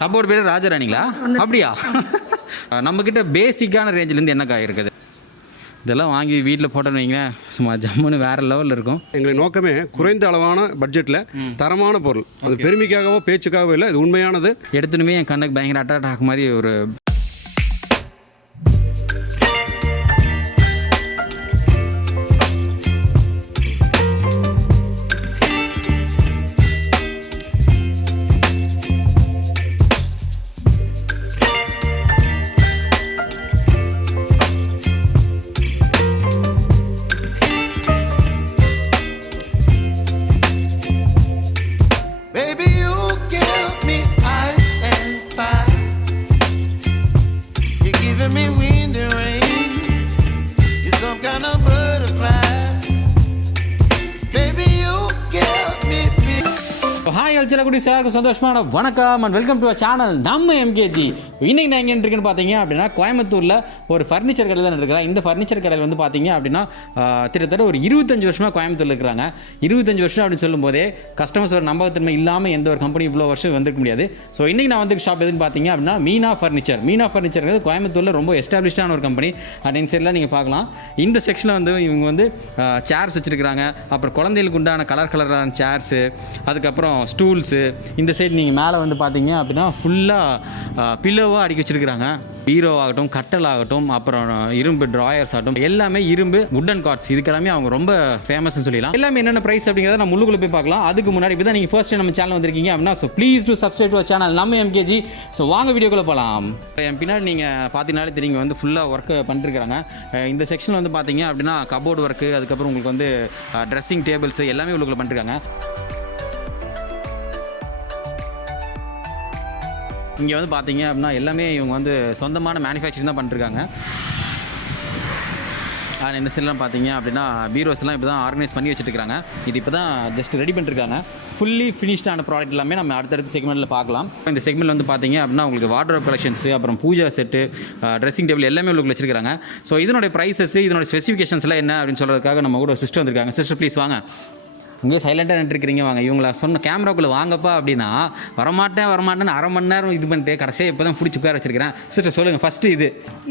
Cupboard பேர் ராஜராணிங்களா? அப்படியா? நம்மக்கிட்ட பேசிக்கான ரேஞ்சிலேருந்து என்ன காய் இருக்குது? இதெல்லாம் வாங்கி வீட்டில் போட்டோன்னு வைங்க, சும்மா ஜம்முன்னு வேறு லெவலில் இருக்கும். எங்களுக்கு நோக்கமே குறைந்த அளவான பட்ஜெட்டில் தரமான பொருள். அது பெருமைக்காகவோ பேச்சுக்காகவோ இல்லை, இது உண்மையானது. எடுத்துனுமே என் கண்ணுக்கு பயங்கர அட்ராக்ட் ஆக மாதிரி ஒரு எல்லாருக்கும் சந்தோஷமான வணக்கம் and welcome to our channel நம்ம எம்கேஜி. இன்னைக்கு நான் எங்கே இருக்குன்னு பார்த்தீங்க அப்படின்னா கோயம்புத்தூரில் ஒரு ஃபர்னிச்சர் கடையில் தான் இருக்கிறேன். இந்த ஃபர்னிச்சர் கடையில் வந்து பார்த்தீங்க அப்படின்னா கிட்டத்தட்ட ஒரு 25 வருஷமாக கோயம்புத்தூரில் இருக்கிறாங்க. 25 வருஷம் அப்படின்னு சொல்லும்போதே கஸ்டமர்ஸ் ஒரு நம்பகத்தன்மை இல்லாமல் எந்த ஒரு கம்பெனி இவ்வளோ வருஷம் வந்துருக்க முடியாது. ஸோ இன்றைக்கி நான் வந்து ஷாப் எதுன்னு பார்த்தீங்க அப்படின்னா மீனா ஃபர்னிச்சர்ங்கிறது கோயம்புத்தூரில் ரொம்ப எஸ்டாப்ளிஷ்டான ஒரு கம்பெனி. அப்படின்னு சைடில் நீங்கள் பார்க்கலாம். இந்த செக்ஷனில் வந்து இவங்க வந்து சேர்ஸ் வச்சுருக்கிறாங்க. அப்புறம் குழந்தைகளுக்கு உண்டான கலரான சேர்ஸு, அதுக்கப்புறம் ஸ்டூல்ஸு. இந்த சைடு நீங்கள் மேலே வந்து பார்த்தீங்க அப்படின்னா ஃபுல்லாக பில்லோவாக அடுக்கி வச்சுருக்கிறாங்க. பீரோ ஆகட்டும், கட்டல் ஆகட்டும், அப்புறம் இரும்பு ட்ராயர்ஸ் ஆகட்டும், எல்லாமே இரும்பு வுட்டன் கார்ட்ஸ். இதுக்கெல்லாமே அவங்க ரொம்ப ஃபேமஸ்ன்னு சொல்லலாம். எல்லாமே என்னென்ன ப்ரைஸ் அப்படிங்கிறத நம்ம உள்ளுக்குள்ளே போய் பார்க்கலாம். அதுக்கு முன்னாடி இப்போ தான் நீங்கள் ஃபர்ஸ்ட் டைம் நம்ம சேனல் வந்திருக்கீங்க அப்படின்னா so please to subscribe to channel நம்ம எம்கேஜி. ஸோ வாங்க வீடியோக்குள்ளே போகலாம். என் பின்னாடி நீங்கள் பார்த்தீங்கனாலே தெரியுங்க வந்து ஃபுல்லாக ஒர்க்கு பண்ணிருக்கிறாங்க. இந்த செக்ஷனில் வந்து பார்த்தீங்க அப்படின்னா கபோர்டு ஒர்க்கு, அதுக்கப்புறம் உங்களுக்கு வந்து ட்ரெஸ்ஸிங் டேபிள்ஸ் எல்லாமே உள்ளுக்குள்ளே பண்ணிருக்காங்க. இங்கே வந்து பார்த்தீங்க அப்படின்னா எல்லாமே இவங்க வந்து சொந்தமான மேனுஃபேக்சரிங் தான் பண்ணிருக்காங்க. இந்த சைட்லாம் பார்த்தீங்க அப்படின்னா பீரோஸ்லாம் இப்போ தான் ஆர்கனைஸ் பண்ணி வச்சுருக்காங்க. இது இப்போ தான் ஜஸ்ட் ரெடி பண்ணிருக்காங்க. ஃபுல்லி ஃபினிஷ்டான ப்ராடக்ட் எல்லாமே நம்ம அடுத்தடுத்த செக்மெண்ட்டில் பார்க்கலாம். இந்த செக்மெண்ட் வந்து பார்த்தீங்க அப்படின்னா உங்களுக்கு வார்ட்ரோப் கலெக்ஷன்ஸு, அப்புறம் பூஜா செட்டு, ட்ரெஸ்ஸிங் டேபிள் எல்லாமே உங்களுக்கு வச்சுருக்காங்க. ஸோ இதனுடைய ப்ரைஸஸ், இதனுடைய ஸ்பெசிஃபிகேஷன்ஸ்லாம் என்ன அப்படின்னு சொல்கிறதுக்காக நம்ம கூட ஒரு சிஸ்டர் வந்திருக்காங்க. சிஸ்டர் ப்ளீஸ் வாங்க. இங்கே சைலண்ட்டாக நின்றுருக்கிறீங்க, வாங்க. இவங்கள சொன்ன கேமராக்குள்ளே வாங்கப்பா அப்படின்னா வரமாட்டேன்னு அரை மணி நேரம் இது பண்ணிட்டு கடைசியாக இப்போ தான் பிடிச்சி உட்கார வச்சிருக்கிறேன். சிஸ்டர் சொல்லுங்கள் ஃபஸ்ட்டு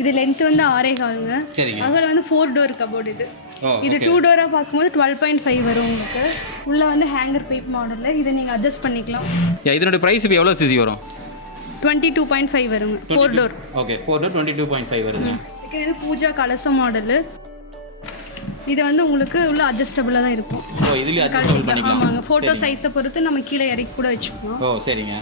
இது லென்த் வந்து 6.25. சரிங்க. அதில் வந்து 4 டோர் கபோர்டு. இது 2 டோராக பார்க்கும்போது 12.5 வரும் உங்களுக்கு. உள்ளே வந்து ஹேங்கர் பைப் மாடலில் இதை நீங்கள் அட்ஜஸ்ட் பண்ணிக்கலாம். இதனுடைய ப்ரைஸ் இப்போ எவ்வளோ சிசி வரும்? 22.5 வருங்க. 4 டோர். ஓகே, 4 டோர் 22.5 வருங்க. இது பூஜா கலச மாடலு. இது வந்து உங்களுக்கு உள்ள அட்ஜஸ்டபிளாக தான் இருக்கும். ஓ, இதுலயே அட்ஜஸ்டபிள் பண்ணிக்கலாம். ஆமாங்க. ஃபோட்டோ சைஸை பொறுத்து நம்ம கீழே இறக்கி கூட வச்சுக்கலாம். ஓ சரிங்க.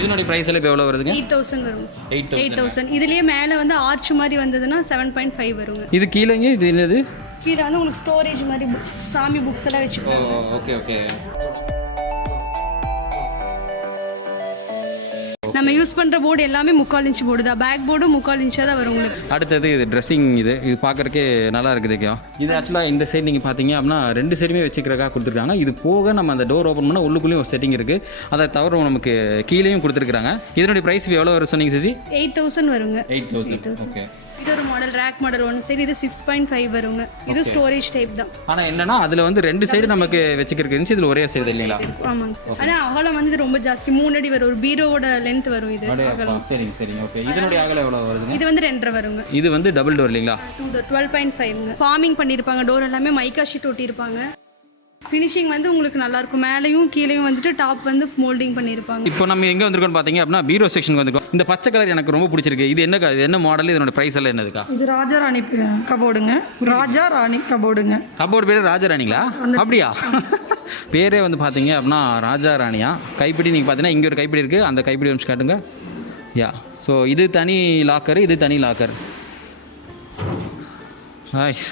இதனுடைய பிரைஸ் எல்லாம் இப்போ எவ்வளோ வருதுங்க? 8,000 வரும். 8,000. இதுலயே மேலே வந்து ஆர்ச் மாதிரி வந்ததுன்னா 7.5 வருங்க. இது கீழேங்க இது என்னது? கீழே வந்து உங்களுக்கு ஸ்டோரேஜ் மாதிரி சாமி புக்ஸ் எல்லாம் வச்சுக்கலாம். ஓ ஓகே ஓகே. நம்ம யூஸ் பண்ணுற போர்டு எல்லாமே 3/4 இன்ச் போர்டு தான். பேக் போர்டும் 3/4 இன்ச்சாக தான் வரும் உங்களுக்கு. அடுத்தது இது ட்ரெஸ்ஸிங். இது பார்க்குறக்கே நல்லா இருக்குதுக்கோ. இது ஆக்சுவலாக இந்த சைடு நீங்கள் பார்த்தீங்க அப்படின்னா 2 சைடுமே வச்சுக்கிறக்கா கொடுத்துருக்காங்க. இது போக நம்ம அந்த டோர் ஓப்பன் பண்ணால் உள்ளுக்குள்ளேயும் ஒரு செட்டிங் இருக்குது. அதை தவிர நமக்கு கீழேயும் கொடுத்துருக்காங்க. இதனுடைய ப்ரைஸ் எவ்வளோ வரும் சொன்னீங்க சிசி? 8,000 வருங்க. 8,000. ஓகே. இது ஒரு model rack model one side. இது 6.5 வருங்க. இது ஸ்டோரேஜ் டைப் தான். ஆனால் என்னன்னா அதில் வந்து 2 சைடு நமக்கு வச்சுக்கிறதுக்கு இருந்துச்சு. இதில் ஒரே சைடு இல்லைங்களா? ஆமாங்க சார். ஆனால் அகலம் வந்து ரொம்ப ஜாஸ்தி, 3 அடி வரும். ஒரு பீரோவோட லென்த் வரும் இது. சரிங்க சரிங்க. ஓகே. இதனுடைய அகலம் எவ்வளோ வருதுங்க? இது வந்து 2.5 வருங்க. இது வந்து டபுள் டோர் இல்லைங்களா? 2 டோர் 12.5. ஃபார்மிங் பண்ணியிருப்பாங்க. டோர் எல்லாமே மைக்கா ஷீட் ஒட்டியிருப்பாங்க. ஃபினிஷிங் வந்து உங்களுக்கு நல்லாயிருக்கும். மேலேயும் கீழேயும் வந்துட்டு டாப் வந்து மோல்டிங் பண்ணியிருப்பாங்க. இப்போ நம்ம எங்கே வந்திருக்கோம் பார்த்தீங்க அப்படின்னா பீரோ செக்ஷன் வந்திருக்கோம். இந்த பச்சை கலர் எனக்கு ரொம்ப பிடிச்சிருக்கு. இது என்ன மாடல்? இதனோட ப்ரைஸ் எல்லாம் என்னதுக்கா? இது ராஜாராணி கபோர்டுங்க. ராஜாராணி கபோர்டுங்க. கபோர்டு பேர் ராஜாராணிங்களா? அப்படியா? பேரே வந்து பார்த்தீங்க அப்படின்னா ராஜாராணியா. கைப்பிடி நீங்கள் பார்த்தீங்கன்னா இங்கே ஒரு கைப்பிடி இருக்குது. அந்த கைப்பிடி வந்து காட்டுங்க. யா. ஸோ இது தனி லாக்கர், இது தனி லாக்கர். நைஸ்.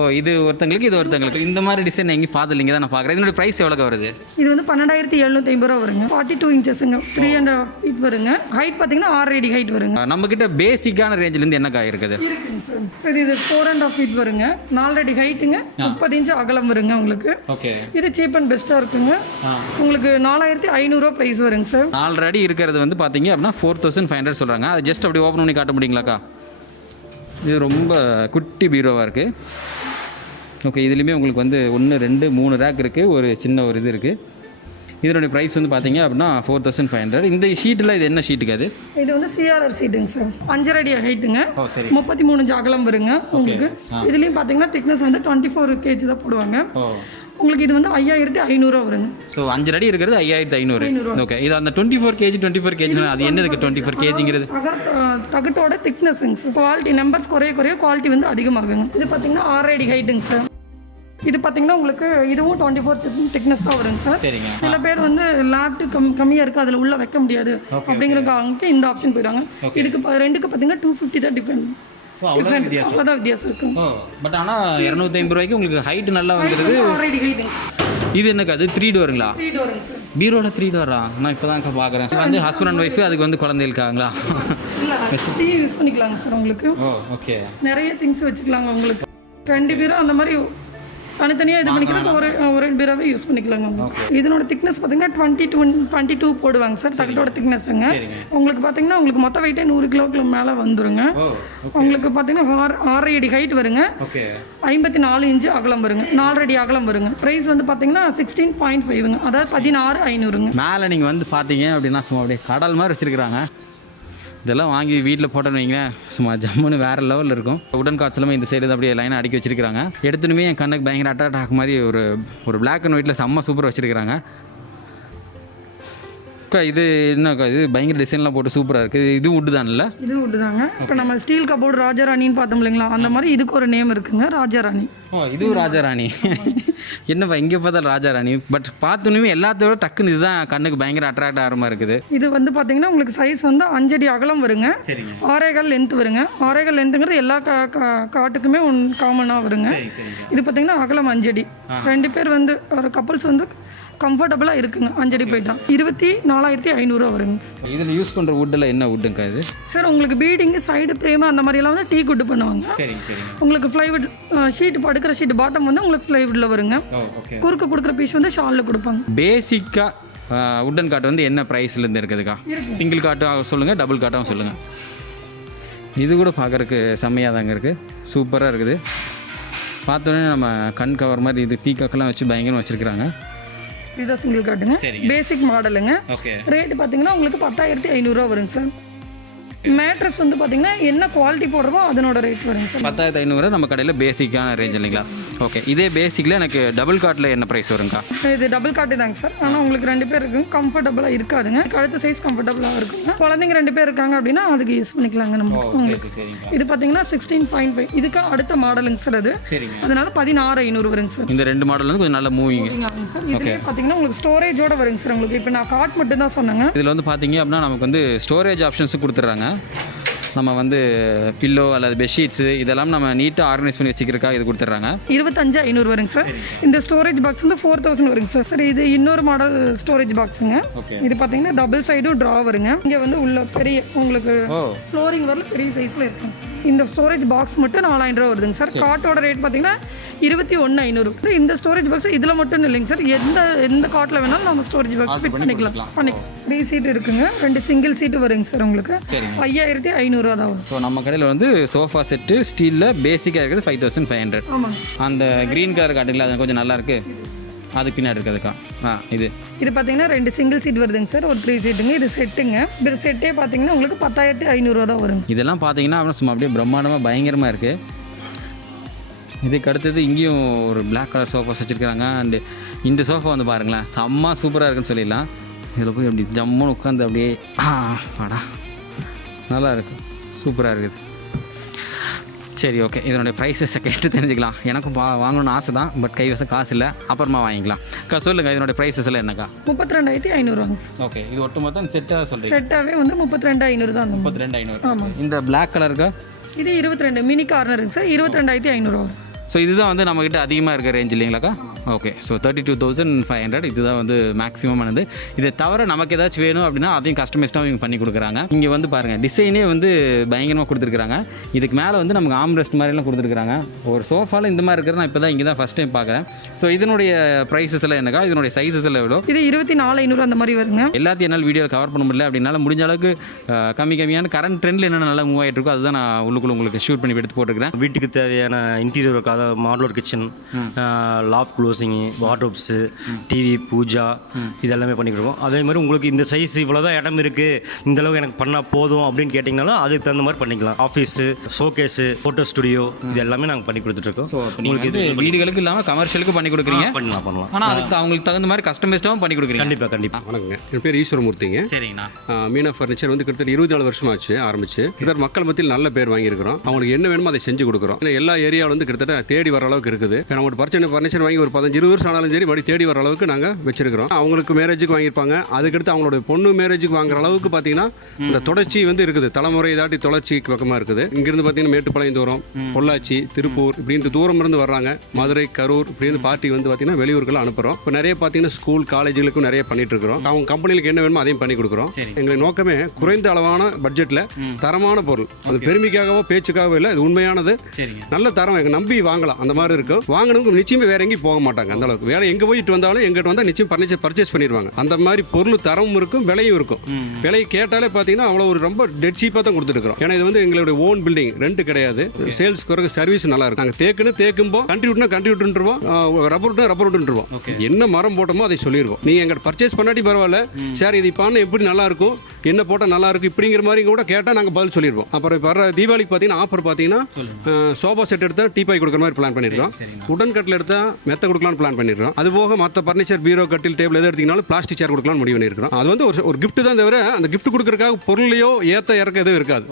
ஓ, இது ஒருத்தங்களுக்கு இது ஒருத்தங்களுக்கு. இந்த மாதிரி டிசைன் எங்கேயும் பார்த்துலிங்க தான் நான் பார்க்குறேன். இதனுடைய ப்ரைஸ் எவ்வளோ வருது? இது வந்து 12,750 ரூபா வருங்க. 42 இன்ச்சஸுங்க. 300 ஃபீட் வருங்க. ஹைட் பார்த்தீங்கன்னா 6 அடி ஹைட் வருங்க. நம்மக்கிட்ட பேசிக்கான ரேஞ்சிலேருந்து என்ன காய் இருக்குது? இருக்குங்க சார். சரி, இது 4.5 ஃபீட் வருங்க. 4 அடி ஹைட்டுங்க. 30 இன்ச் அகலம் வருங்க உங்களுக்கு. ஓகே. இது சீப் அண்ட் பெஸ்ட்டாக இருக்குங்க. உங்களுக்கு 4,500 ரூபா ப்ரைஸ் வருங்க சார். 4 அடி இருக்கிறது வந்து பார்த்தீங்க அப்படின்னா 4,500 சொல்கிறாங்க. அது ஜஸ்ட் அப்படி ஓப்பன் பண்ணி காட்ட முடியுங்களாக்கா? இது ரொம்ப குட்டி பீரோவாக இருக்குது. ஓகே. இதுலேயுமே உங்களுக்கு வந்து 1 2 3 ரேக் இருக்குது. ஒரு சின்ன ஒரு இது இருக்குது. இதனுடைய ப்ரைஸ் வந்து பார்த்தீங்க அப்படின்னா 4500. இந்த ஷீட்டில் இது என்ன ஷீட்டுக்கு அது? இது வந்து சிஆர்ஆர் சீட்டுங்க சார். 5.5 அடி ஹைட்டுங்க. சரி. 33 இன்ச் அகலம் வருங்க உங்களுக்கு. இதுலேயும் பார்த்தீங்கன்னா திக்னஸ் வந்து 24 kg தான் போடுவாங்க. உங்களுக்கு இது வந்து 5500 வருங்க. ஸோ 5 அடி இருக்கிறது 5500. ஓகே. இது அந்த 24 kg அது என்னதுக்கு 24 kgங்கிறது? தகட்டோட திக்னஸ்ங்க சார். குவாலிட்டி நம்பர்ஸ் குறைய குவாலிட்டி வந்து அதிகமாகுங்க. இது பார்த்தீங்கன்னா 6 அடி ஹைட்டுங்க சார். இது பார்த்தீங்கன்னா உங்களுக்கு இதுவும் 24 திக்னஸ் தான் வருங்க சார். சரிங்க. சில பேர் வந்து லேப்டு கம்மியாக இருக்குது அதில் உள்ள வைக்க முடியாது அப்படிங்கிறவங்களுக்கு இந்த ஆப்ஷன் போயிடுவாங்க. இதுக்கு ரெண்டுக்கு பார்த்தீங்கன்னா 250 தான் டிஃப்ரெண்ட். அவ்வளோதான் வித்தியாசம் இருக்கும். பட் ஆனால் 250 ரூபாய்க்கு உங்களுக்கு ஹைட் நல்லா வந்துடுது. 6 அடி ஹைட்டுங்க. இது என்னக்கு அது 3 டோருங்களா? 3 டோருங்க சார். பீரோட 3 டோரா? நான் இப்போ தான் பார்க்குறேன். வந்து ஹஸ்பண்ட் அண்ட் ஒய்ஃபு அதுக்கு வந்து குழந்தை இருக்காங்களா? இல்லை யூஸ் பண்ணிக்கலாங்க சார் உங்களுக்கு. ஓகே. நிறைய திங்ஸ் வச்சுக்கலாங்க உங்களுக்கு. 2 பேரும் அந்த மாதிரி தனித்தனியாக இது பண்ணிக்கிறதுக்கு ஒரு பீராவே யூஸ் பண்ணிக்கலாங்க. இதனோட திக்னஸ் பார்த்தீங்கன்னா 22 போடுவாங்க சார். தகட்டோட திக்னஸ்ங்க உங்களுக்கு பார்த்தீங்கன்னா உங்களுக்கு மொத்த வெயிட்டே 100 கிலோக்கு மேலே வந்துருங்க. உங்களுக்கு பார்த்தீங்கன்னா 6 அடி ஹைட் வருங்க. 54 இன்ச்சு அகலம் வருங்க. 4 அடி அகலம் வருங்க. ப்ரைஸ் வந்து பார்த்தீங்கன்னா 16.5ங்க. அதாவது 16,500ங்க. மேலே நீங்கள் வந்து பார்த்தீங்க அப்படின்னா சும்மா அப்படியே கடல் மாதிரி வச்சுருக்குறாங்க. இதெல்லாம் வாங்கி வீட்டில் போட்டோன்னு வைங்க சும்மா ஜம்முன்னு வேறு லெவலில் இருக்கும். உடன் கார்ட்ஸ் எல்லாமே இந்த சைடு அப்படியே லைனாக அடுக்கி வச்சிருக்காங்க. எடுத்துனுமே என் கண்ணுக்கு பயங்கர அட்ராக்ட் ஆகும் மாதிரி ஒரு பிளாக் அண்ட் ஒயிட்டில் செம்ம சூப்பராக வச்சுருக்காங்க. இது என்னக்கா இது பயங்கர டிசைன்லாம் போட்டு சூப்பராக இருக்குது. இது வுட்டு தான்ல? இது வுட்டு தாங்க. இப்போ நம்ம ஸ்டீல் கபோர்டு ராஜாராணின்னு பார்த்தோம் இல்லைங்களா, அந்த மாதிரி இதுக்கு ஒரு நேம் இருக்குங்க, ராஜாராணி. இதுவும் ராஜாராணி. என்னப்பா இங்கே பார்த்தாலும் ராஜாராணி. பட் பார்த்தோன்னே எல்லாத்தோட டக்குன்னு இதுதான் கண்ணுக்கு பயங்கர அட்ராக்ட் ஆகிற மாதிரி இருக்குது. இது வந்து பார்த்தீங்கன்னா உங்களுக்கு சைஸ் வந்து 5 அடி அகலம் வருங்க. 6.25 லென்த் வருங்க. 6.25 லென்த்துங்கிறது எல்லா காட்டுக்குமே காமனாக வருங்க. இது பார்த்தீங்கன்னா அகலம் 5 அடி. 2 பேர் வந்து ஒரு கப்பல்ஸ் வந்து கம்ஃபர்டபுளாக இருக்குங்க. 5 அடி போயிட்டா 24,500 வருங்க. இதில் யூஸ் பண்ணுற வுட்டில் என்ன வுட்டுங்க இது சார்? உங்களுக்கு பீடிங்கு சைடு பிரேம் அந்த மாதிரியெல்லாம் வந்து டீ குட் பண்ணுவாங்க. உங்களுக்கு ஃப்ளைவுட் ஷீட் படுக்கிற ஷீட் பாட்டம் வந்து உங்களுக்கு ஃப்ளைவுட்டில் வருங்க. குறுக்கு கொடுக்குற பீஸ் வந்து ஷாலில் கொடுப்பாங்க. பேசிக்காக உட்டன் காட்டு வந்து என்ன ப்ரைஸ்லேருந்து இருக்குதுக்கா? சிங்கிள் காட்டும் சொல்லுங்கள், டபுள் காட்டும் சொல்லுங்கள். இது கூட பார்க்குறதுக்கு செம்மையாக தாங்க இருக்குது. சூப்பராக இருக்குது. பார்த்தோன்னே நம்ம கண் கவர் மாதிரி இது பீக்காக்கெல்லாம் வச்சு பயங்கரமாக வச்சுருக்குறாங்க. இதுதான் சிங்கிள் காட்டுங்க. பேசிக் மாடலுங்க. ரேட்டு பார்த்தீங்கன்னா உங்களுக்கு 10,500 வருங்க சார். மேட்ரஸ் வந்து பார்த்தீங்கன்னா என்ன குவாலிட்டி போடுறோமோ அதனோட ரேட் வருங்க சார். 10,500 நம்ம கடையில் பேசிக்கான ரேஞ்ச் இல்லைங்களா? ஓகே. இதே பேசிக்கில் எனக்கு டபுள் காட்டில் என்ன ப்ரைஸ் வருங்க? இது டபுள் காட்டு தாங்க சார். ஆனால் உங்களுக்கு 2 பேர் இருக்குங்க, கம்ஃபர்டபுளாக இருக்காதுங்க. கழுத்து சைஸ் கம்ஃபர்டபுளாக இருக்குங்க. குழந்தைங்க 2 பேர் இருக்காங்க அப்படின்னா அதுக்கு யூஸ் பண்ணிக்கலாங்க நம்ம உங்களுக்கு. இது பார்த்தீங்கன்னா 16.5. இதுக்கு அடுத்த மாடலுங்க சார் அது. அதனால 16,500 வருங்க சார். இந்த 2 மாடல் வந்து கொஞ்சம் நல்ல மூவிங் சார். இதுலேயே பார்த்தீங்கன்னா உங்களுக்கு ஸ்டோரேஜோட வருங்க சார். உங்களுக்கு இப்போ நான் காட் மட்டும் தான் சொன்னேங்க. இதில் வந்து பார்த்தீங்க அப்படின்னா நமக்கு வந்து ஸ்டோரேஜ் ஆப்ஷன்ஸும் கொடுத்துட்றாங்க. நம்ம வந்து பில்லோ அல்லது பெட்ஷீட்ஸு இதெல்லாம் நம்ம நீட்டாக ஆர்கனைஸ் பண்ணி வச்சுக்கிறதுக்காக இது கொடுத்துட்றாங்க. 25,500 வருங்க சார். இந்த ஸ்டோரேஜ் பாக்ஸ் வந்து 4,000 வருங்க சார். சார் இது இன்னொரு மாடல் ஸ்டோரேஜ் பாக்ஸுங்க. இது பார்த்தீங்கன்னா டபுள் சைடும் ட்ரா வருங்க. இங்கே வந்து உள்ள பெரிய உங்களுக்கு ஃப்ளோரிங் வரல பெரிய சைஸில் இருக்குங்க சார். இந்த ஸ்டோரேஜ் பாக்ஸ் மட்டும் 4,000 வருதுங்க சார். காட்டோட ரேட் பார்த்தீங்கன்னா 21,500. இந்த ஸ்டோரேஜ் பாக்ஸ் இதில் மட்டும் இல்லைங்க சார். எந்த காட்டில் வேணாலும் நம்ம ஸ்டோரேஜ் பாக்ஸ் ஃபிட் பண்ணிக்கலாம். 3 சீட் இருக்குங்க. 2 சிங்கிள் சீட்டு வருங்க சார். உங்களுக்கு 5,500 தான் வரும். ஸோ நம்ம கடையில் வந்து சோஃபா செட்டு ஸ்டீலில் பேசிக்காக இருக்கிறது 5,500. ஆமாங்க. அந்த க்ரீன் கலர் காட்டுங்களா அது கொஞ்சம் நல்லா இருக்குது. அது பின்னாடி இருக்கிறதுக்கா இது பார்த்தீங்கன்னா 2 சிங்கிள் சீட் வருதுங்க சார். ஒரு 3 சீட்டுங்க. இது செட்டுங்க. இது செட்டே பார்த்தீங்கன்னா உங்களுக்கு 10,500 தான் வருங்க. இதெல்லாம் பார்த்தீங்கன்னா அப்புறம் சும்மா அப்படியே பிரம்மாண்டமாக பயங்கரமாக இருக்குது. இதுக்கு அடுத்தது இங்கேயும் ஒரு பிளாக் கலர் சோஃபாஸ் வச்சுருக்காங்க. அண்டு இந்த சோஃபா வந்து பாருங்களேன் செம்ம சூப்பராக இருக்குன்னு சொல்லிடலாம். இதில் போய் அப்படி ஜம்முன்னு உட்காந்து அப்படியே பாடா நல்லா இருக்குது. சூப்பராக இருக்குது. சரி, ஓகே. இதனுடைய ப்ரைஸஸை கேட்டு தெரிஞ்சுக்கலாம். எனக்கும் வாங்கணும்னு ஆசை தான். பட் கைவசம் காசு இல்லை. அப்புறமா வாங்கிக்கலாம். சொல்லுங்கள் இதனுடைய ப்ரைஸஸ் எல்லாம் என்னக்கா? 32,500 வாங்க. ஓகே. இது ஒட்டு மொத்தம் செட்டாக சொல்கிறேன். செட்டாகவே வந்து 32,500 தான். 32,500. ஆமாம். இந்த பிளாக் கலருக்கா? இது 22 மினி கார்னருங்க சார். 22,500 வரும். ஸோ இதுதான் வந்து நம்மக்கிட்ட அதிகமாக இருக்கிற ரேஞ்ச் இல்லைங்களாக்கா? ஓகே. ஸோ 32,500 இதுதான் வந்து மேக்ஸிமம் ஆனது. இதை தவிர நமக்கு ஏதாச்சும் வேணும் அப்படின்னா அதையும் கஸ்டமைஸ்டாக இவங்க பண்ணி கொடுக்குறாங்க. இங்கே வந்து பாருங்கள் டிசைனே வந்து பயங்கரமாக கொடுத்துருக்குறாங்க. இதுக்கு மேலே வந்து நமக்கு ஆம்ரெஸ்ட் மாதிரிலாம் கொடுத்துருக்குறாங்க. ஒரு சோஃபாவில் இந்த மாதிரி இருக்கிறது நான் இப்போ தான் இங்கே தான் ஃபஸ்ட் டைம் பார்க்குறேன். ஸோ இதனுடைய ப்ரைஸஸ் எல்லாம் என்னக்கா? இதனுடைய சைஸஸ் எல்லாம் எவ்வளோ? இது 24,500 அந்த மாதிரி வருங்க. எல்லாத்தையும் என்னால் வீடியோ கவர் பண்ண முடியல. அப்படின்னால முடிஞ்ச அளவுக்கு கம்மியான கரண்ட் ட்ரெண்டில் என்னென்ன நல்லா மூவ் ஆகிட்டு இருக்கோ அதுதான் நான் உள்ளுக்குள்ள உங்களுக்கு ஷூட் பண்ணி எடுத்து போட்டுருக்கிறேன். வீட்டுக்கு தேவையான இன்டீரியர் அதாவது modular kitchen, loft close, closing wardrobes TV pooja இது எல்லாமே பண்ணி கொடுப்போம். அதே மாதிரி உங்களுக்கு இந்த சைஸ் இவ்வளோ தான் இடம் இருக்குது, இந்த அளவுக்கு எனக்கு பண்ணால் போதும் அப்படின்னு கேட்டிங்கனாலும் அதுக்கு தகுந்த மாதிரி பண்ணிக்கலாம். ஆஃபீஸு, ஷோகேஸு, ஃபோட்டோ ஸ்டுடியோ இது எல்லாமே நாங்கள் பண்ணி கொடுத்துட்ருக்கோம். உங்களுக்கு இது வீடுகளுக்கு இல்லாமல் கமர்ஷியலுக்கு பண்ணி கொடுக்குறீங்க. பண்ணலாம். ஆனால் அதுக்கு அவங்களுக்கு தகுந்த மாதிரி கஸ்டமைஸ்டாகவும் பண்ணி கொடுக்குறீங்க. கண்டிப்பாக. வணக்கங்க, என் பேர் ஈஸ்வரமூர்த்திங்க. சரிங்கண்ணா. மீனா ஃபர்னிச்சர் வந்து கிட்டத்தட்ட 24 வருஷமாச்சு ஆரம்பிச்சு. கிட்டத்தட்ட மக்கள் மத்தியில் நல்ல பேர் வாங்கியிருக்கிறோம். அவங்களுக்கு என்ன வேணுமோ அதை செஞ்சு கொடுக்குறோம். எல்லா ஏரியாவில் வந்து கிட்டத்தட்ட தேடி வர அளவுக்கு இருக்குது. நம்ம ஒரு ஃபர்னிச்சர் வாங்கி ஒரு 15-20 வருஷம் ஆனாலும் சரி மறுபடியும் தேடி வர அளவுக்கு நாங்கள் வச்சிருக்கிறோம். அவங்களுக்கு மேரேஜுக்கு வாங்கியிருப்பாங்க, அதுக்கடுத்து அவங்களோட பொண்ணு மேரேஜுக்கு வாங்குற அளவுக்கு பார்த்தீங்கன்னா இந்த தொடர்ச்சி வந்து இருக்குது. தலைமுறை தாட்டி தொடர்ச்சிக்கு பக்கமாக இருக்குது. இங்கிருந்து பார்த்தீங்கன்னா மேட்டுப்பாளையம் தூரம், பொள்ளாச்சி, திருப்பூர் இப்படின்னு தூரம் இருந்து வர்றாங்க. மதுரை, கரூர் இப்படின்னு பார்ட்டி வந்து பார்த்தீங்கன்னா வெளியூருக்குலாம் அனுப்புகிறோம். இப்போ நிறைய பார்த்தீங்கன்னா ஸ்கூல் காலேஜுகளுக்கும் நிறைய பண்ணிட்டு இருக்கிறோம். அவங்க கம்பெனிகளுக்கு என்ன வேணுமோ அதையும் பண்ணி கொடுக்குறோம். எங்களுக்கு நோக்கமே குறைந்த அளவான பட்ஜெட்டில் தரமான பொருள். அது பெருமைக்காகவோ பேச்சுக்காகவோ இல்லை, இது உண்மையானது. நல்ல தரம் எங்க நம்பி வாங்கலாம். அந்த மாதிரி இருக்கும். வாங்கினவங்க நிச்சயமே வேற எங்கேயும் போக மாட்டாங்க. அந்த அளவுக்கு வேற எங்கே போயிட்டு வந்தாலும் எங்கிட்ட வந்தால் நிச்சயம் ஃபர்னிச்சர் பர்ச்சேஸ் பண்ணிடுவாங்க. அந்த மாதிரி பொருள் தரமும் இருக்கும், விலையும் இருக்கும். விலை கேட்டாலே பார்த்தீங்கன்னா அவ்வளோ ஒரு ரொம்ப டெட் சீப்பாக தான் கொடுத்துருக்கோம். ஏன்னா இது வந்து எங்களுடைய ஓன் பில்டிங், ரெண்ட் கிடையாது. சேல்ஸ் குறைக்க சர்வீஸ் நல்லா இருக்கும். நாங்கள் தேக்கும்போது கண்டிவிட்டுருவோம், ரப்பர்ட்டுருவோம். என்ன மரம் போட்டோமோ அதை சொல்லிடுவோம். நீங்கள் எங்கிட்ட பர்ச்சேஸ் பண்ணாட்டி பரவாயில்ல சார், இது இப்போ எப்படி நல்லா இருக்கும், என்ன போட்டால் நல்லா இருக்கும் இப்படிங்கிற மாதிரி கூட கேட்டால் நாங்கள் பதில் சொல்லிடுவோம். அப்புறம் வர தீபாவளிக்கு பார்த்தீங்கன்னா ஆஃபர் பார்த்தீங்கன்னா சோபா செட் எடுத்தால் டீபாய் கொடுக்குற மாதிரி பிளான் பண்ணியிருக்கோம். உடன் கட்டில் எடுத்தால் மெத்த கொடுக்கலாம்னு பிளான் பண்ணியிருக்கோம். அது போக மற்ற ஃபர்னிச்சர் பீரோ, கட்டில், டேபிள் எது எடுத்தீங்கனாலும் பிளாஸ்டிக் சேர் கொடுக்கலாம்னு முடிவு பண்ணியிருக்கோம். அது வந்து ஒரு கிஃப்ட் தான் தவிர அந்த கிஃப்ட் கொடுக்கறதுக்காக பொருளையோ ஏற்ற இறக்க எதுவும் இருக்காது.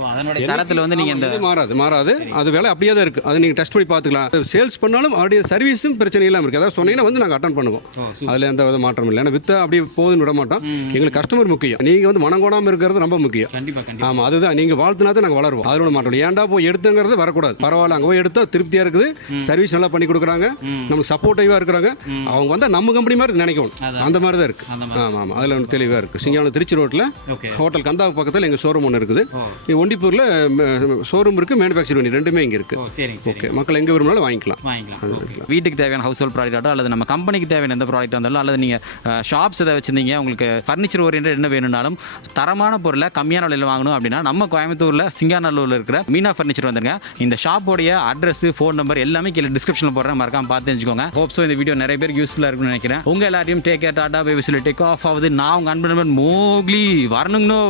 தரத்தில் வந்து நீங்கள் மாறாது. அது வேலை அப்படியே தான் இருக்குது. அதை நீங்கள் டெஸ்ட் பண்ணி பார்த்துக்கலாம். சேல்ஸ் பண்ணாலும் அப்படியே சர்வீஸும் பிரச்சனை இல்லாமல் இருக்குது. அதாவது சொன்னீங்கன்னா வந்து நாங்கள் அட்டன் பண்ணுவோம். அதில் எந்த வித மாற்றம் இல்லை. ஏன்னா வித்த அப்படியே போதுன்னு விட மாட்டோம். எங்களுக்கு கஸ்டமர் முக்கியம். நீங்கள் வந்து மனங்கோடாமல் இருக்கிறது ரொம்ப முக்கியம். ஆமாம், அதுதான் நீங்கள் வாழ்த்துனா தான் நாங்கள் வளருவோம். அதோட மாட்டோம். ஏன்டா போய் எடுத்துங்கிறது வரக்கூடாது. பரவாயில்ல, அங்கே போய் எடுத்தால் திருப்தியாக இருக்குது, சர்வீஸ் நல்லா பண்ணி கொடுக்குறாங்க, நமக்கு சப்போர்ட்டிவாக இருக்கிறாங்க. அவங்க வந்து நம்ம கம்பெனி மாதிரி நினைக்கணும். அந்த மாதிரி தான் இருக்குது. ஆமாம், அதில் ஒன்று தெளிவாக இருக்குது. சிங்கானம் திருச்சி ரோட்டில் ஹோட்டல் கந்தா பக்கத்தில் எங்கள் ஷோரூம் ஒன்று இருக்குது. ஒண்டிப்பூரில் ஷோரூம் இருக்குது, மேனுஃபேக்சர் பண்ணி ரெண்டுமே இங்கே இருக்குது. ஓகே, மக்கள் எங்கே விரும்பினாலும் வாங்கிக்கலாம். வீட்டுக்கு தேவையான ஹவுஸ் ஹோல்ட் ப்ராடக்ட் அல்லது நம்ம கம்பெனிக்கு தேவையான எந்த ப்ராடக்ட் வந்தாலும், அல்லது நீங்கள் ஷாப்ஸ் எதை வச்சிருந்தீங்க, உங்களுக்கு ஃபர்னிச்சர் ஓரியன்ட் என்ன வேணும்னாலும் தரமான பொருளை கம்மியான விலையில் வாங்கணும் அப்படின்னா நம்ம கோயம்புத்தூரில் சிங்காநல்லூரில் இருக்கிற மீனா ஃபர்னிச்சர் வந்துருங்க. இந்த ஷாப்போடைய அட்ரஸ், ஃபோன் நம்பர் எல்லாமே கீழே டிஸ்கிரிப்ஷனில் போடுறேன், மறக்காம பார்த்து தெரிஞ்சுக்கோங்க. ஹோப்ஸோ இந்த வீடியோ நிறைய பேருக்கு யூஸ்ஃபுல்லாக இருக்கும்னு நினைக்கிறேன். உங்கள் எல்லாரையும் take care, tata bye bye சொல்லி டேக் ஆஃப் ஆகுது. நான் உங்கள் அன்பு நண்பன் மோக்லி வரணுங்கண்ணோ.